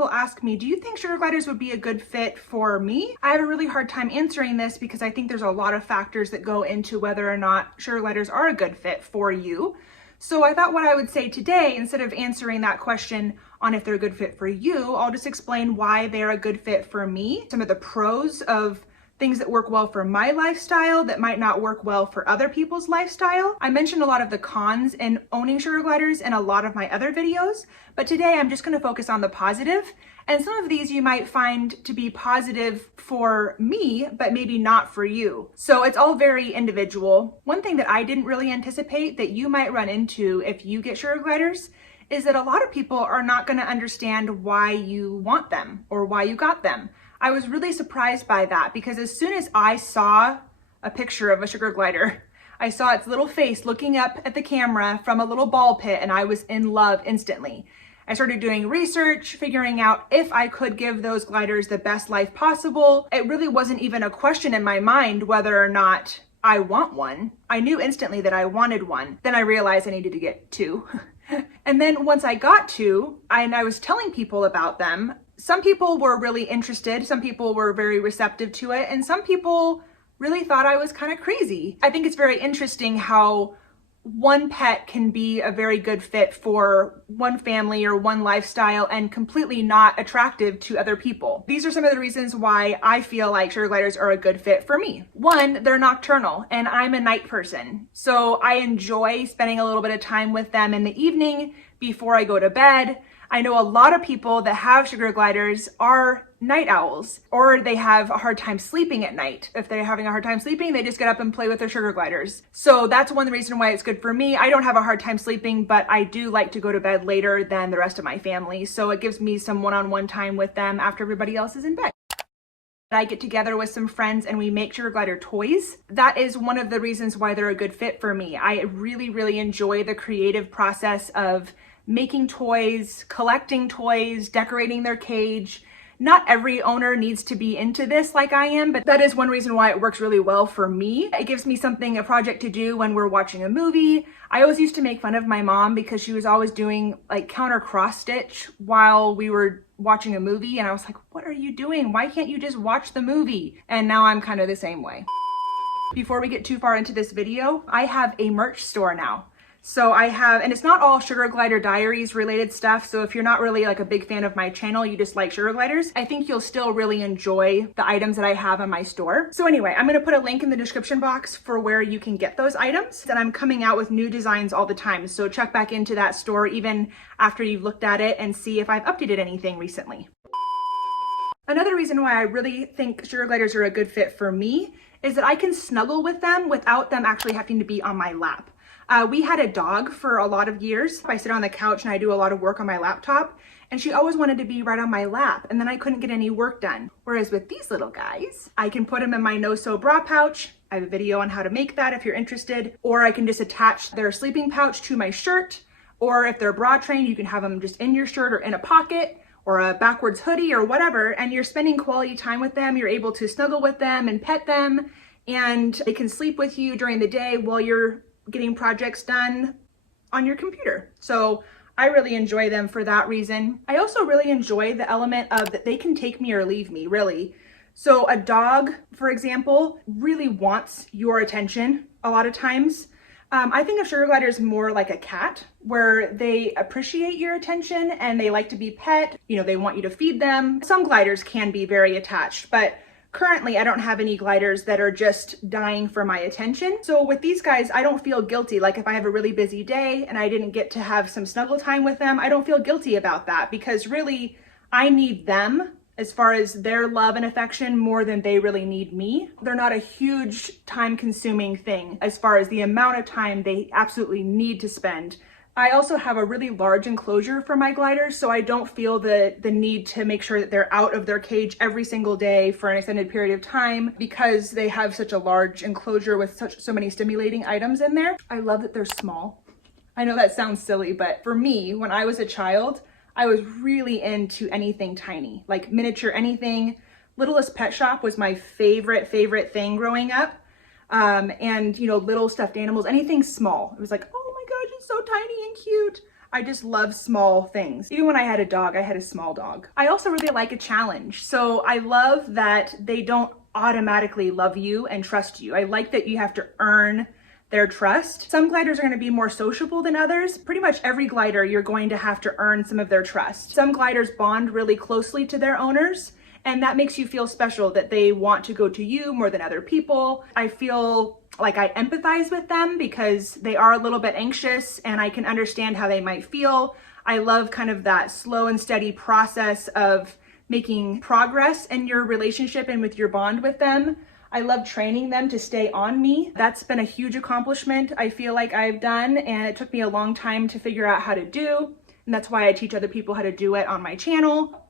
people ask me, do you think sugar gliders would be a good fit for me? I have a really hard time answering this because I think there's a lot of factors that go into whether or not sugar gliders are a good fit for you. So I thought what I would say today, instead of answering that question on if they're a good fit for you, I'll just explain why they're a good fit for me, some of the pros of things that work well for my lifestyle that might not work well for other people's lifestyle. I mentioned a lot of the cons in owning sugar gliders in a lot of my other videos, but today I'm just going to focus on the positive. And some of these you might find to be positive for me, but maybe not for you. So it's all very individual. One thing that I didn't really anticipate that you might run into if you get sugar gliders is that a lot of people are not going to understand why you want them or why you got them. I was really surprised by that because as soon as I saw a picture of a sugar glider, I saw its little face looking up at the camera from a little ball pit and I was in love instantly. I started doing research, figuring out if I could give those gliders the best life possible. It really wasn't even a question in my mind whether or not I want one. I knew instantly that I wanted one. Then I realized I needed to get two. And then once I got two, and I was telling people about them, some people were really interested, some people were very receptive to it, and some people really thought I was kind of crazy. I think it's very interesting how one pet can be a very good fit for one family or one lifestyle and completely not attractive to other people. These are some of the reasons why I feel like sugar gliders are a good fit for me. One, they're nocturnal and I'm a night person. So I enjoy spending a little bit of time with them in the evening before I go to bed. I know a lot of people that have sugar gliders are night owls, or they have a hard time sleeping at night. If they're having a hard time sleeping, they just get up and play with their sugar gliders. So that's one reason why it's good for me. I don't have a hard time sleeping, but I do like to go to bed later than the rest of my family. So it gives me some one-on-one time with them after everybody else is in bed. I get together with some friends and we make sugar glider toys. That is one of the reasons why they're a good fit for me. I really enjoy the creative process of making toys, collecting toys, decorating their cage. Not every owner needs to be into this like I am, but that is one reason why it works really well for me. It gives me something, a project to do when we're watching a movie. I always used to make fun of my mom because she was always doing like counter cross stitch while we were watching a movie. And I was like, what are you doing? Why can't you just watch the movie? And now I'm kind of the same way. Before we get too far into this video, I have a merch store now. So I have, and it's not all Sugar Glider Diaries related stuff. So if you're not really like a big fan of my channel, you just like sugar gliders, I think you'll still really enjoy the items that I have in my store. So anyway, I'm going to put a link in the description box for where you can get those items. And I'm coming out with new designs all the time. So check back into that store even after you've looked at it and see if I've updated anything recently. Another reason why I really think sugar gliders are a good fit for me is that I can snuggle with them without them actually having to be on my lap. We had a dog for a lot of years. I sit on the couch and I do a lot of work on my laptop and she always wanted to be right on my lap and then I couldn't get any work done. Whereas with these little guys, I can put them in my no-sew bra pouch. I have a video on how to make that if you're interested, or I can just attach their sleeping pouch to my shirt, or if they're bra trained, you can have them just in your shirt or in a pocket or a backwards hoodie or whatever, and you're spending quality time with them. You're able to snuggle with them and pet them, and they can sleep with you during the day while you're getting projects done on your computer. So I really enjoy them for that reason. I also really enjoy the element of that they can take me or leave me, really. So a dog, for example, really wants your attention a lot of times. I think of sugar gliders more like a cat, where they appreciate your attention and they like to be pet. You know, they want you to feed them. Some gliders can be very attached, but currently, I don't have any gliders that are just dying for my attention. So with these guys, I don't feel guilty. Like if I have a really busy day and I didn't get to have some snuggle time with them, I don't feel guilty about that because really I need them as far as their love and affection more than they really need me. They're not a huge time-consuming thing as far as the amount of time they absolutely need to spend. I also have a really large enclosure for my gliders, so I don't feel the need to make sure that they're out of their cage every single day for an extended period of time because they have such a large enclosure with so many stimulating items in there. I love that they're small. I know that sounds silly, but for me, when I was a child, I was really into anything tiny, like miniature anything. Littlest Pet Shop was my favorite thing growing up. And you know, little stuffed animals, anything small. It was like, oh my gosh, it's so tiny and cute. I just love small things. Even when I had a dog, I had a small dog. I also really like a challenge. So I love that they don't automatically love you and trust you. I like that you have to earn their trust. Some gliders are going to be more sociable than others. Pretty much every glider, you're going to have to earn some of their trust. Some gliders bond really closely to their owners, and that makes you feel special, that they want to go to you more than other people. I feel like I empathize with them because they are a little bit anxious and I can understand how they might feel. I love kind of that slow and steady process of making progress in your relationship and with your bond with them. I love training them to stay on me. That's been a huge accomplishment I feel like I've done, and it took me a long time to figure out how to do. And that's why I teach other people how to do it on my channel.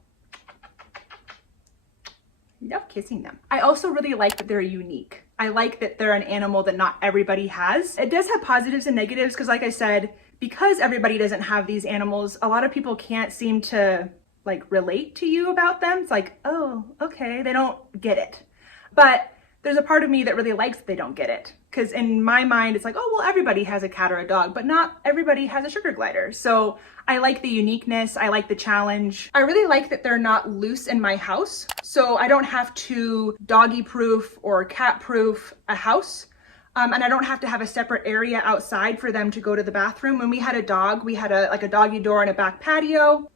Love kissing them. I also really like that they're unique. I like that they're an animal that not everybody has. It does have positives and negatives because, like I said, because everybody doesn't have these animals, a lot of people can't seem to like relate to you about them. It's like, oh, okay, they don't get it. But there's a part of me that really likes that they don't get it. Because in my mind, it's like, oh, well, everybody has a cat or a dog, but not everybody has a sugar glider. So I like the uniqueness. I like the challenge. I really like that they're not loose in my house. So I don't have to doggy proof or cat proof a house. And I don't have to have a separate area outside for them to go to the bathroom. When we had a dog, we had like a doggy door and a back patio.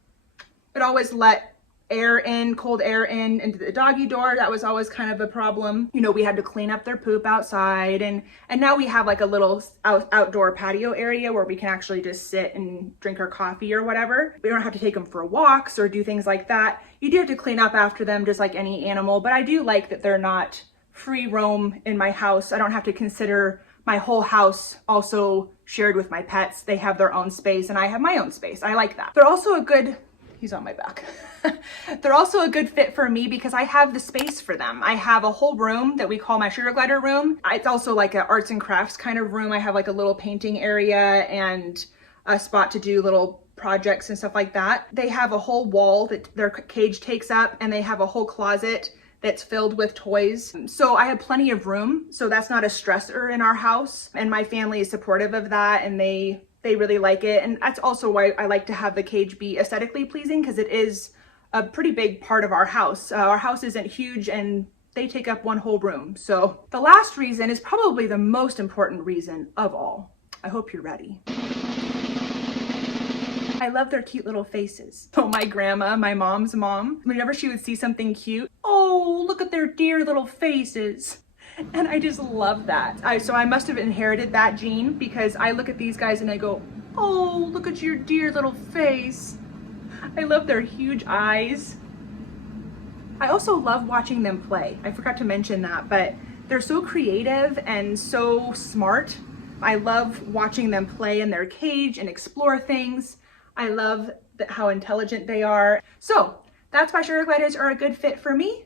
It always let air in, cold air in into the doggy door. That was always kind of a problem. You know, we had to clean up their poop outside, and now we have like a little outdoor patio area where we can actually just sit and drink our coffee or whatever. We don't have to take them for walks or do things like that. You do have to clean up after them just like any animal, but I do like that they're not free roam in my house. I don't have to consider my whole house also shared with my pets. They have their own space and I have my own space. I like that. They're also a good, he's on my back. They're also a good fit for me because I have the space for them. I have a whole room that we call my sugar glider room. It's also like an arts and crafts kind of room. I have like a little painting area and a spot to do little projects and stuff like that. They have a whole wall that their cage takes up, and they have a whole closet that's filled with toys. So I have plenty of room. So that's not a stressor in our house. And my family is supportive of that, and they really like it. And that's also why I like to have the cage be aesthetically pleasing, because it is a pretty big part of our house. Our house isn't huge and they take up one whole room. So the last reason is probably the most important reason of all. I hope you're ready. I love their cute little faces. So my grandma, my mom's mom, whenever she would see something cute, oh, look at their dear little faces. And I just love that. So I must have inherited that gene, because I look at these guys and I go, oh, look at your dear little face. I love their huge eyes. I also love watching them play. I forgot to mention that, but they're so creative and so smart. I love watching them play in their cage and explore things. I love how intelligent they are. So that's why sugar gliders are a good fit for me.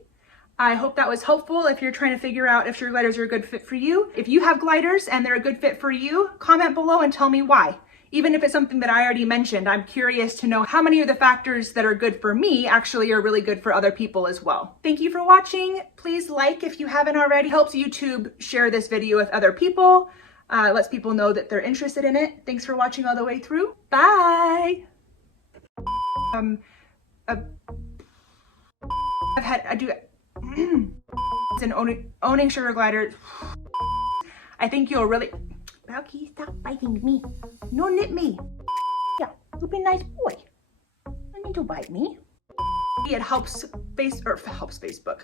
I hope that was helpful if you're trying to figure out if sugar gliders are a good fit for you. If you have gliders and they're a good fit for you, comment below and tell me why. Even if it's something that I already mentioned, I'm curious to know how many of the factors that are good for me actually are really good for other people as well. Thank you for watching. Please like if you haven't already. It helps YouTube share this video with other people. Lets people know that they're interested in it. Thanks for watching all the way through. Bye. And owning sugar gliders. I think you'll really. Balky, stop biting me. No nip me. Yeah, you'll be a nice boy. I mean to bite me. It helps Facebook.